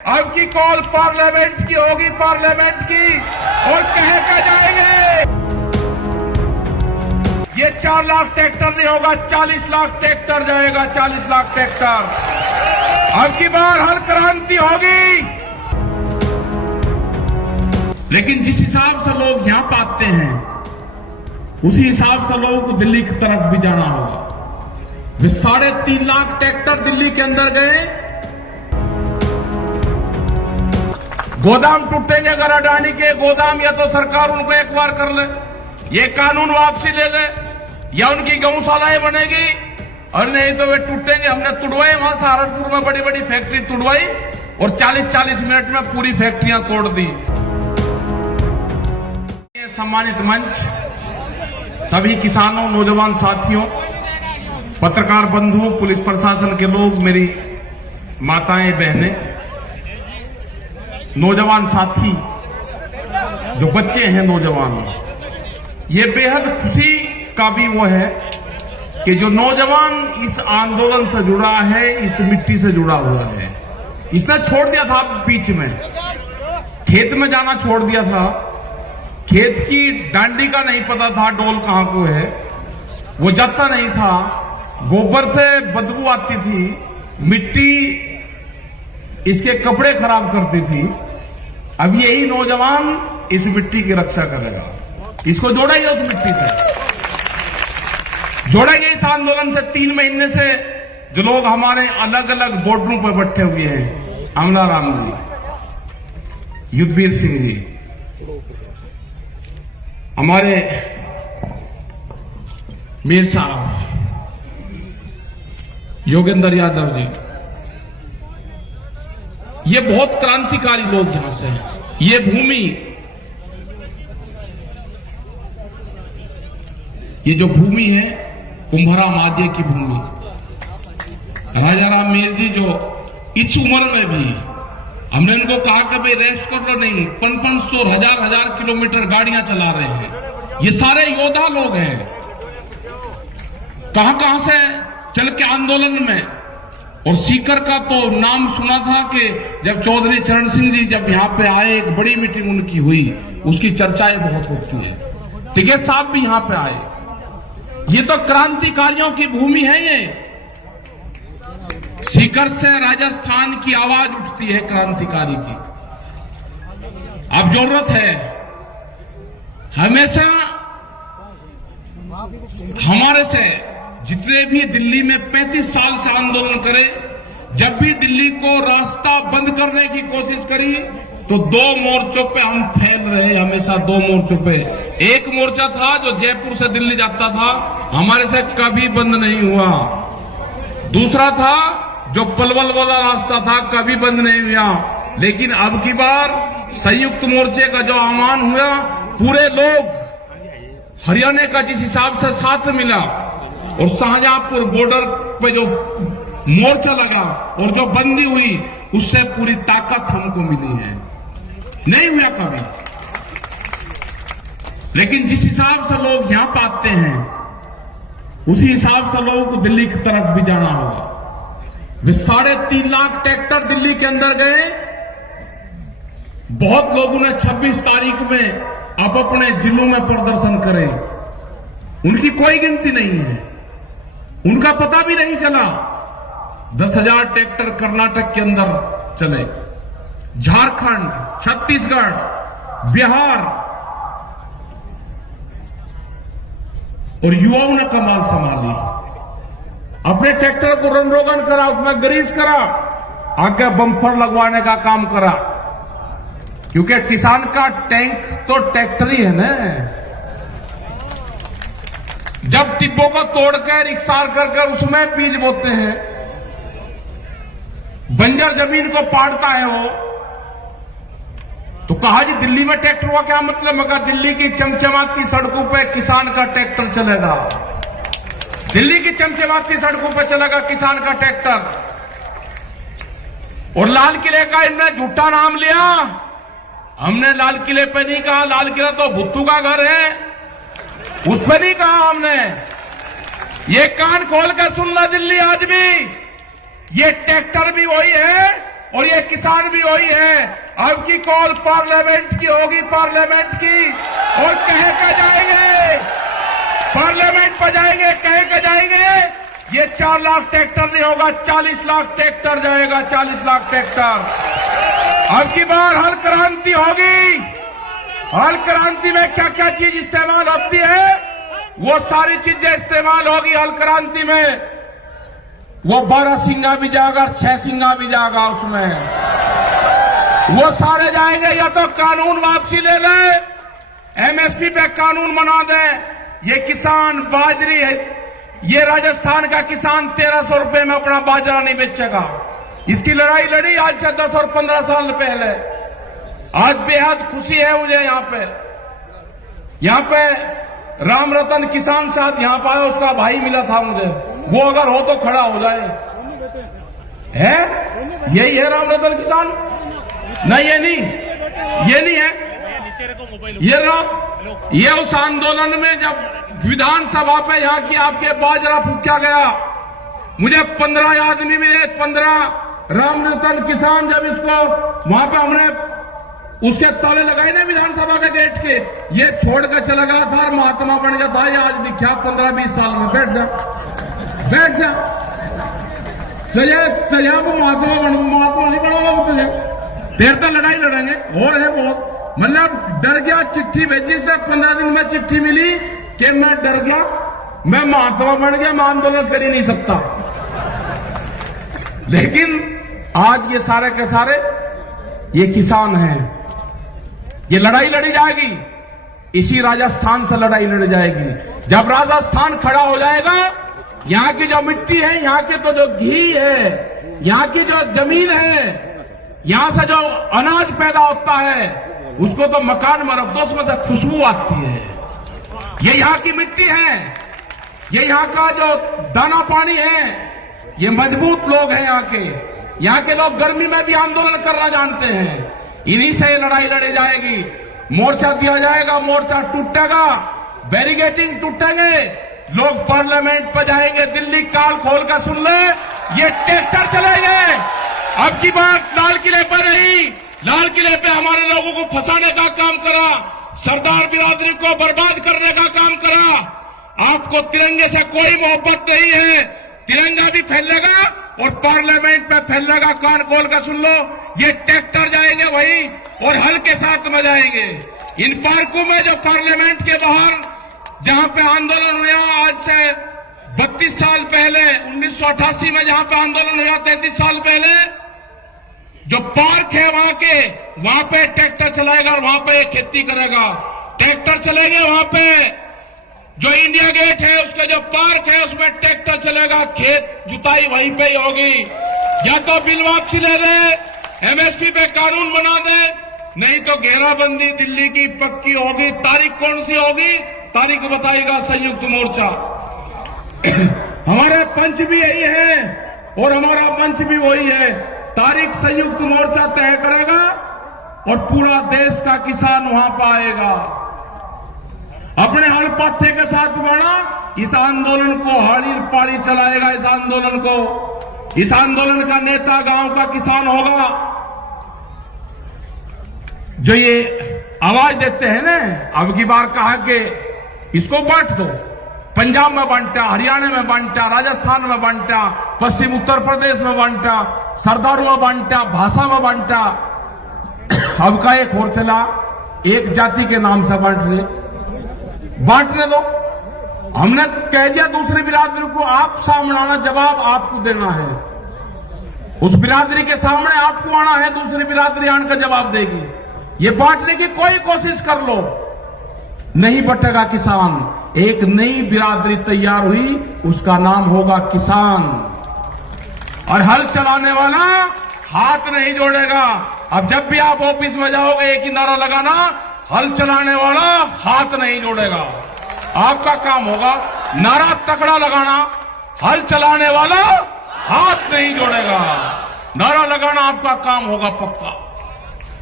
अब की call parliament की होगी, पार्लियामेंट की, और कह के जाएंगे ये 4 लाख ट्रैक्टर नहीं होगा, 40 लाख ट्रैक्टर जाएगा, 40 लाख ट्रैक्टर। अब की बार हर क्रांति होगी। लेकिन जिस हिसाब से लोग यहां पाते हैं उसी हिसाब से लोगों को दिल्ली की तरफ भी जाना होगा। वे 3.5 लाख ट्रैक्टर दिल्ली के अंदर गए। गोदाम टूटेंगे अगर अडानी के गोदाम, या तो सरकार उनको एक बार कर ले, ये कानून वापसी ले ले, या उनकी गौशालाएं बनेगी, और नहीं तो वे टूटेंगे। हमने तुड़वाई, वहां सहारनपुर में बड़ी बड़ी फैक्ट्री तुड़वाई और 40-40 मिनट में पूरी फैक्ट्रियां तोड़ दी। सम्मानित मंच, सभी किसानों, नौजवान साथियों, पत्रकार बंधु, पुलिस प्रशासन के लोग, मेरी माताएं, बहनें, नौजवान साथी, जो बच्चे हैं नौजवान, ये बेहद खुशी का भी वो है कि जो नौजवान इस आंदोलन से जुड़ा है, इस मिट्टी से जुड़ा हुआ है। इसने छोड़ दिया था बीच में, खेत में जाना छोड़ दिया था, खेत की डांडी का नहीं पता था डोल कहां को है, वो जाता नहीं था, गोबर से बदबू आती थी, मिट्टी इसके कपड़े खराब करती थी। अब यही नौजवान इस मिट्टी की रक्षा करेगा, इसको जोड़ा ही उस मिट्टी से, जोड़ा ही इस आंदोलन से। 3 महीने से जो लोग हमारे अलग अलग बॉर्डरों पर बैठे हुए हैं, अमला राम जी, युद्धवीर सिंह जी, हमारे मीर साहब, योगेंद्र यादव जी, ये बहुत क्रांतिकारी लोग यहां से हैं। ये भूमि, ये जो भूमि है कुंभरा मादे की भूमि, राजा राम मीर जी जो इस उम्र में भी, हमने उनको कहा कि भाई रेस्ट कर लो, नहीं, 500 हजार किलोमीटर गाड़ियां चला रहे हैं। ये सारे योद्धा लोग हैं, कहां से चल के आंदोलन में। और सीकर का तो नाम सुना था कि जब चौधरी चरण सिंह जी जब यहां पे आए, एक बड़ी मीटिंग उनकी हुई, उसकी चर्चाएं बहुत होती है। टिकैत साहब भी यहां पे आए। ये तो क्रांतिकारियों की भूमि है। ये सीकर से राजस्थान की आवाज उठती है क्रांतिकारी की। अब जरूरत है हमेशा हमारे से जितने भी दिल्ली में 35 साल से आंदोलन करे, जब भी दिल्ली को रास्ता बंद करने की कोशिश करी तो 2 मोर्चों पे हम फैल रहे, हमेशा 2 मोर्चों पे। एक मोर्चा था जो जयपुर से दिल्ली जाता था, हमारे से कभी बंद नहीं हुआ। दूसरा था जो पलवल वाला रास्ता था, कभी बंद नहीं हुआ। लेकिन अब की बार संयुक्त मोर्चे का जो आह्वान हुआ, पूरे लोग हरियाणा का जिस हिसाब से साथ मिला, और शाहजहांपुर बॉर्डर पे जो मोर्चा लगा और जो बंदी हुई, उससे पूरी ताकत हमको मिली है, नहीं हुआ कभी। लेकिन जिस हिसाब से लोग यहां पाते हैं उसी हिसाब से लोगों को दिल्ली की तरफ भी जाना होगा। वे 3.5 लाख ट्रैक्टर दिल्ली के अंदर गए। बहुत लोगों ने 26 तारीख में अब अपने जिलों में प्रदर्शन करे, उनकी कोई गिनती नहीं है, उनका पता भी नहीं चला। 10,000 ट्रैक्टर कर्नाटक के अंदर चले, झारखंड, छत्तीसगढ़, बिहार, और युवाओं ने कमाल संभाली। अपने ट्रैक्टर को रन रोगन करा, उसमें ग्रीस करा, आगे बम्पर लगवाने का काम करा, क्योंकि किसान का टैंक तो ट्रैक्टर ही है ना। जब टिब्बों को तोड़कर इकसार कर उसमें बीज बोते हैं, बंजर जमीन को पाड़ता है वो, तो कहा जी दिल्ली में ट्रैक्टर का क्या मतलब? मगर दिल्ली की चमचमाती सड़कों पे किसान का ट्रैक्टर चलेगा, दिल्ली की चमचमाती सड़कों पे चलेगा किसान का ट्रैक्टर। और लाल किले का इनने झूठा नाम लिया। हमने लाल किले पे नहीं कहा, लाल किला तो भुट्टू का घर है, उस पर नहीं कहा हमने। ये कान खोल कर सुन ला दिल्ली, आज भी ये ट्रैक्टर भी वही है और ये किसान भी वही है। अब की कॉल पार्लियामेंट की होगी, पार्लियामेंट की, और कह कर जाएंगे, पार्लियामेंट पर जाएंगे, कह कर जाएंगे ये 4 लाख ट्रैक्टर नहीं होगा, 40 लाख ट्रैक्टर जाएगा, 40 लाख ट्रैक्टर। अब की बार हल क्रांति होगी। हल क्रांति में क्या क्या चीज इस्तेमाल होती है, वो सारी चीजें इस्तेमाल होगी हल क्रांति में। वो 12 सिंगा भी जाएगा, 6 सिंगा भी जाएगा, उसमें वो सारे जाएंगे। या तो कानून वापसी ले ले, एमएसपी पे कानून बना दे। ये किसान बाजरी है, ये राजस्थान का किसान 1300 रुपए में अपना बाजरा नहीं बेचेगा। इसकी लड़ाई लड़ी आज से 10 और 15 साल पहले। आज बेहद खुशी है मुझे यहाँ पे राम रतन किसान साहब यहाँ पर आया, उसका भाई मिला था मुझे। वो अगर हो तो खड़ा हो जाए। है यही है राम रतन किसान? नहीं, ये नहीं है। ये उस आंदोलन में जब विधानसभा पे यहाँ की आपके बाजरा फूका गया, मुझे 15 आदमी मिले, 15 राम रतन किसान। जब इसको वहां पे हमने उसके ताले लगाए ना विधानसभा के गेट के, ये छोड़ कर चला गया था और महात्मा बन गया था। ये आज दिखा 15-20 साल में। बैठ जा तुझे वो महात्मा नहीं बनाऊंगा वो तुझे। देर तक लड़ाई लड़ेंगे और है बहुत। मतलब डर गया, चिट्ठी भेजी इसने, 15 दिन में चिट्ठी मिली कि मैं डर गया, मैं महात्मा बन गया, मैं आंदोलन कर ही नहीं सकता। लेकिन आज ये सारे के सारे ये किसान हैं। ये लड़ाई लड़ी जाएगी, इसी राजस्थान से लड़ाई लड़ी जाएगी। जब राजस्थान खड़ा हो जाएगा, यहाँ की जो मिट्टी है, यहाँ के तो जो घी है, यहाँ की जो जमीन है, यहाँ से जो अनाज पैदा होता है, उसको तो मकान में रख दो, उसमें से खुशबू आती है। ये यहाँ की मिट्टी है, ये यहाँ का जो दाना पानी है, ये मजबूत लोग हैं यहाँ के। यहाँ के लोग गर्मी में भी आंदोलन करना जानते हैं। इन्हीं से लड़ाई लड़ी जाएगी। मोर्चा दिया जाएगा, मोर्चा टूटेगा, बैरिकेडिंग टूटेंगे, लोग पार्लियामेंट पर जाएंगे। दिल्ली काल खोल कर सुन ले, ये ट्रैक्टर चलेंगे। अब की बात लाल किले पर नहीं, लाल किले पे हमारे लोगों को फंसाने का काम करा, सरदार बिरादरी को बर्बाद करने का काम करा। आपको तिरंगे से कोई मोहब्बत नहीं है। तिरंगा भी फैलेगा और पार्लियामेंट पे फैलेगा। कान खोल कर सुन लो, ये ट्रैक्टर जाएंगे वही, और हल के साथ में जाएंगे। इन पार्कों में जो पार्लियामेंट के बाहर जहां पे आंदोलन हुआ आज से 32 साल पहले, 1988 में जहां पे आंदोलन हुआ 33 साल पहले, जो पार्क है वहां पे ट्रैक्टर चलाएगा और वहां पे खेती करेगा। ट्रैक्टर चलेंगे वहां पे। जो इंडिया गेट है उसका जो पार्क है उसमें ट्रैक्टर चलेगा, खेत जुताई वहीं पे ही होगी। या तो बिल वापसी ले ले, एमएसपी पे कानून बना दे, नहीं तो घेराबंदी दिल्ली की पक्की होगी। तारीख कौन सी होगी, तारीख बताएगा संयुक्त मोर्चा। हमारे पंच भी यही है और हमारा मंच भी वही है। तारीख संयुक्त मोर्चा तय करेगा और पूरा देश का किसान वहां पर आएगा। अपने हल पत्थे के साथ बढ़ा, इस आंदोलन को हाड़ी पाड़ी चलाएगा। इस आंदोलन का नेता गांव का किसान होगा। जो ये आवाज देते हैं ना, अब की बार कहा कि इसको बांट दो, पंजाब में बांटा, हरियाणा में बांटा, राजस्थान में बांटा, पश्चिम उत्तर प्रदेश में बांटा, सरदारों में बांटा, भाषा में बांटा। अब का एक और चला, एक जाति के नाम से बांटने दो। हमने कह दिया दूसरी बिरादरी को, आप सामने आना, जवाब आपको देना है। उस बिरादरी के सामने आपको आना है, दूसरी बिरादरी आकर जवाब देगी। ये बांटने की कोई कोशिश कर लो, नहीं बटेगा किसान। एक नई बिरादरी तैयार हुई, उसका नाम होगा किसान। और हल चलाने वाला हाथ नहीं जोड़ेगा। अब जब भी आप ऑफिस में जाओगे एक ही नारा लगाना, हल चलाने वाला हाथ नहीं जोड़ेगा। आपका काम होगा नारा तगड़ा लगाना, हल चलाने वाला हाथ नहीं जोड़ेगा। नारा लगाना आपका काम होगा पक्का।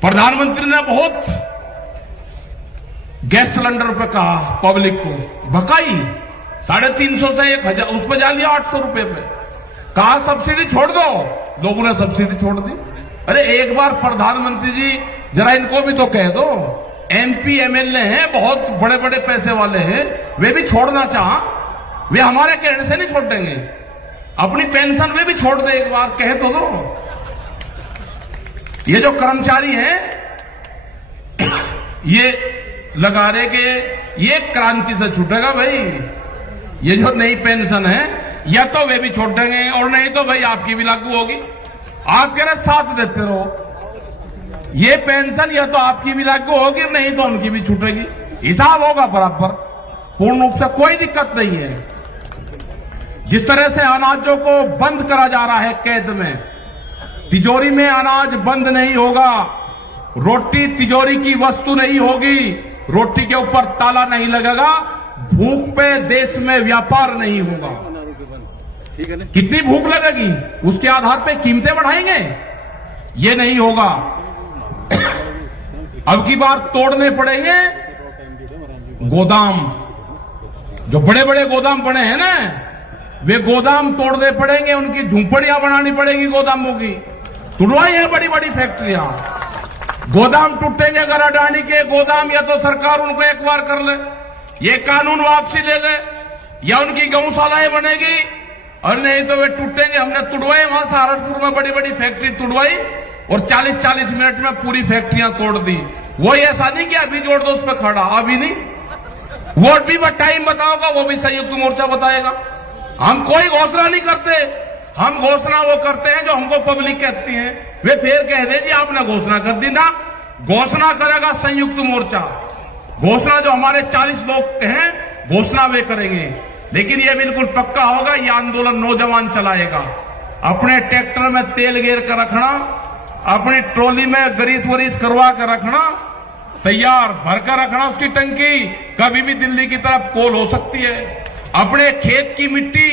प्रधानमंत्री ने बहुत गैस सिलेंडर पे कहा, पब्लिक को भकाई 350 से 1000, उस पर जा लिया 800 रुपए पे। कहा सब्सिडी छोड़ दो, लोगों ने सब्सिडी छोड़ दी। अरे एक बार प्रधानमंत्री जी जरा इनको भी तो कह दो, एमपी एमएलए हैं, बहुत बड़े बड़े पैसे वाले हैं, वे भी छोड़ना चाह, वे हमारे कहने से नहीं छोड़ देंगे, अपनी पेंशन वे भी छोड़ दे, एक बार कह तो दो। ये जो कर्मचारी हैं ये लगा रहे कि ये क्रांति से छूटेगा भाई, ये जो नई पेंशन है या तो वे भी छोड़ देंगे और नहीं तो भाई आपकी भी लागू होगी। आप कह रहे साथ देते रहो, ये पेंशन या तो आपकी भी लागू होगी नहीं तो उनकी भी छूटेगी, हिसाब होगा बराबर, पूर्ण रूप से कोई दिक्कत नहीं है। जिस तरह से अनाजों को बंद करा जा रहा है कैद में, तिजोरी में अनाज बंद नहीं होगा, रोटी तिजोरी की वस्तु नहीं होगी, रोटी के ऊपर ताला नहीं लगेगा, भूख पे देश में व्यापार नहीं होगा। कितनी भूख लगेगी उसके आधार पे कीमतें बढ़ाएंगे, ये नहीं होगा। अब की बार तोड़ने पड़ेंगे गोदाम, जो बड़े बड़े गोदाम बने हैं ना, वे गोदाम तोड़ने पड़ेंगे, उनकी झूंपड़ियां बनानी पड़ेगी गोदामों की, तुड़वाई है बड़ी बड़ी फैक्ट्रियां, गोदाम टूटेंगे गराडानी के गोदाम, या तो सरकार उनको एक बार कर ले, ये कानून वापसी ले ले, या उनकी गौशालाएं बनेगी, और नहीं तो वे टूटेंगे। हमने तुड़वाई वहां सहारनपुर में बड़ी बड़ी फैक्ट्री तुड़वाई और 40-40 मिनट में पूरी फैक्ट्रियां तोड़ दी। वो ऐसा नहीं कि अभी जोड़ दो उस पर खड़ा, अभी नहीं, वो भी टाइम बताओगा, वो भी संयुक्त मोर्चा बताएगा। हम कोई घोषणा नहीं करते, हम घोषणा वो करते हैं जो हमको पब्लिक कहती है, वे फिर कह दे जी आपने घोषणा कर दी ना, घोषणा करेगा संयुक्त मोर्चा, घोषणा जो हमारे 40 लोग हैं घोषणा वे करेंगे। लेकिन ये बिल्कुल पक्का होगा, ये आंदोलन नौजवान चलाएगा। अपने ट्रैक्टर में तेल गेर कर रखना, अपनी ट्रॉली में ग्रीस वरीस करवा कर रखना, तैयार भर कर रखना उसकी टंकी, कभी भी दिल्ली की तरफ कोल हो सकती है। अपने खेत की मिट्टी,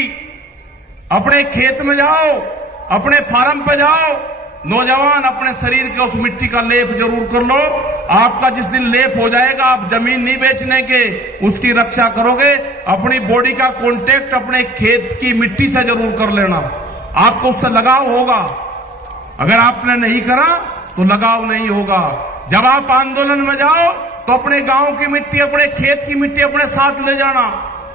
अपने खेत में जाओ, अपने फार्म पे जाओ, नौजवान अपने शरीर के उस मिट्टी का लेप जरूर कर लो। आपका जिस दिन लेप हो जाएगा, आप जमीन नहीं बेचने के, उसकी रक्षा करोगे। अपनी बॉडी का कांटेक्ट अपने खेत की मिट्टी से जरूर कर लेना, आपको उससे लगाव होगा। अगर आपने नहीं करा तो लगाव नहीं होगा। जब आप आंदोलन में जाओ तो अपने गांव की मिट्टी, अपने खेत की मिट्टी अपने साथ ले जाना।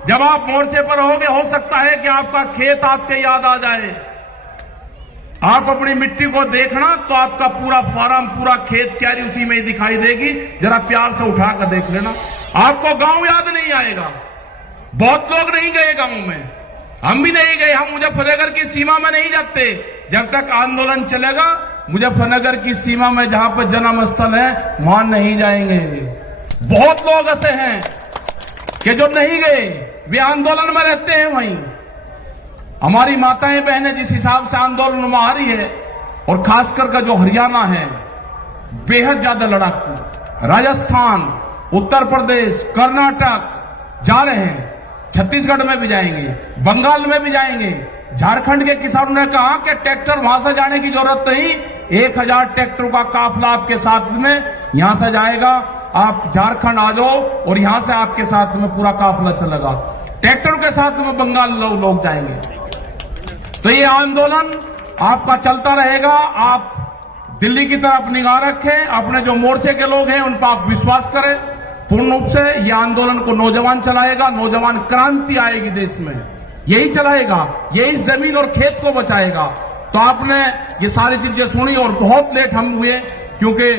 जब आप मोर्चे पर होगे, हो सकता है कि आपका खेत आपके याद आ जाए, आप अपनी मिट्टी को देखना तो आपका पूरा फार्म, पूरा खेत क्यारी उसी में ही दिखाई देगी। जरा प्यार से उठा कर देख लेना, आपको गांव याद नहीं आएगा। बहुत लोग नहीं गए गांव में, हम भी नहीं गए, हम मुजफ्फरनगर की सीमा में नहीं जाते। जब तक आंदोलन चलेगा मुजफ्फरनगर की सीमा में जहां पर जन्म स्थल है वहां नहीं जाएंगे। बहुत लोग ऐसे हैं कि जो नहीं गए, वे आंदोलन में रहते हैं वहीं। हमारी माताएं बहनें जिस हिसाब से आंदोलन में आ रही है, और खासकर का जो हरियाणा है बेहद ज्यादा लड़ाकू, राजस्थान, उत्तर प्रदेश, कर्नाटक जा रहे हैं, छत्तीसगढ़ में भी जाएंगे, बंगाल में भी जाएंगे। झारखंड के किसानों ने कहा कि ट्रैक्टर वहां से जाने की जरूरत नहीं, 1000 ट्रैक्टरों का काफिला आपके साथ में यहां से जाएगा, आप झारखंड आ जाओ और यहां से आपके साथ में पूरा काफिला चलेगा। ट्रैक्टरों के साथ में बंगाल लोग जाएंगे। तो ये आंदोलन आपका चलता रहेगा। आप दिल्ली की तरफ निगाह रखें, अपने जो मोर्चे के लोग हैं उन पर आप विश्वास करें। पूर्ण रूप से यह आंदोलन को नौजवान चलाएगा, नौजवान क्रांति आएगी देश में, यही चलाएगा, यही जमीन और खेत को बचाएगा। तो आपने ये सारी चीजें सुनी और बहुत लेट हम हुए, क्योंकि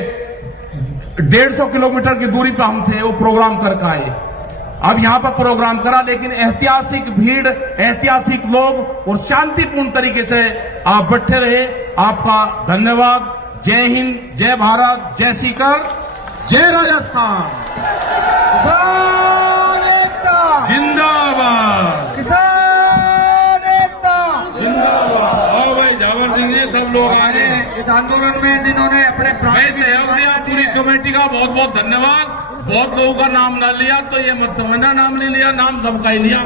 150 किलोमीटर की दूरी पर हम थे, वो प्रोग्राम करके आए। अब यहां पर प्रोग्राम करा, लेकिन ऐतिहासिक भीड़, ऐतिहासिक लोग और शांतिपूर्ण तरीके से आप बैठे रहे। आपका धन्यवाद। जय हिंद, जय भारत, जय सीकर, जय राजस्थान, किसान एकता जिंदाबाद, किसान एकता जिंदाबाद। आओ भाई जावर सिंह जी, सब लोग हमारे इस आंदोलन में जिन्होंने अपने प्राण की सहयोग दिया, पूरी कमेटी का बहुत बहुत धन्यवाद। बहुत लोगों का नाम ना लिया तो ये मत समझना नाम नहीं लिया, नाम सबका ही लिया।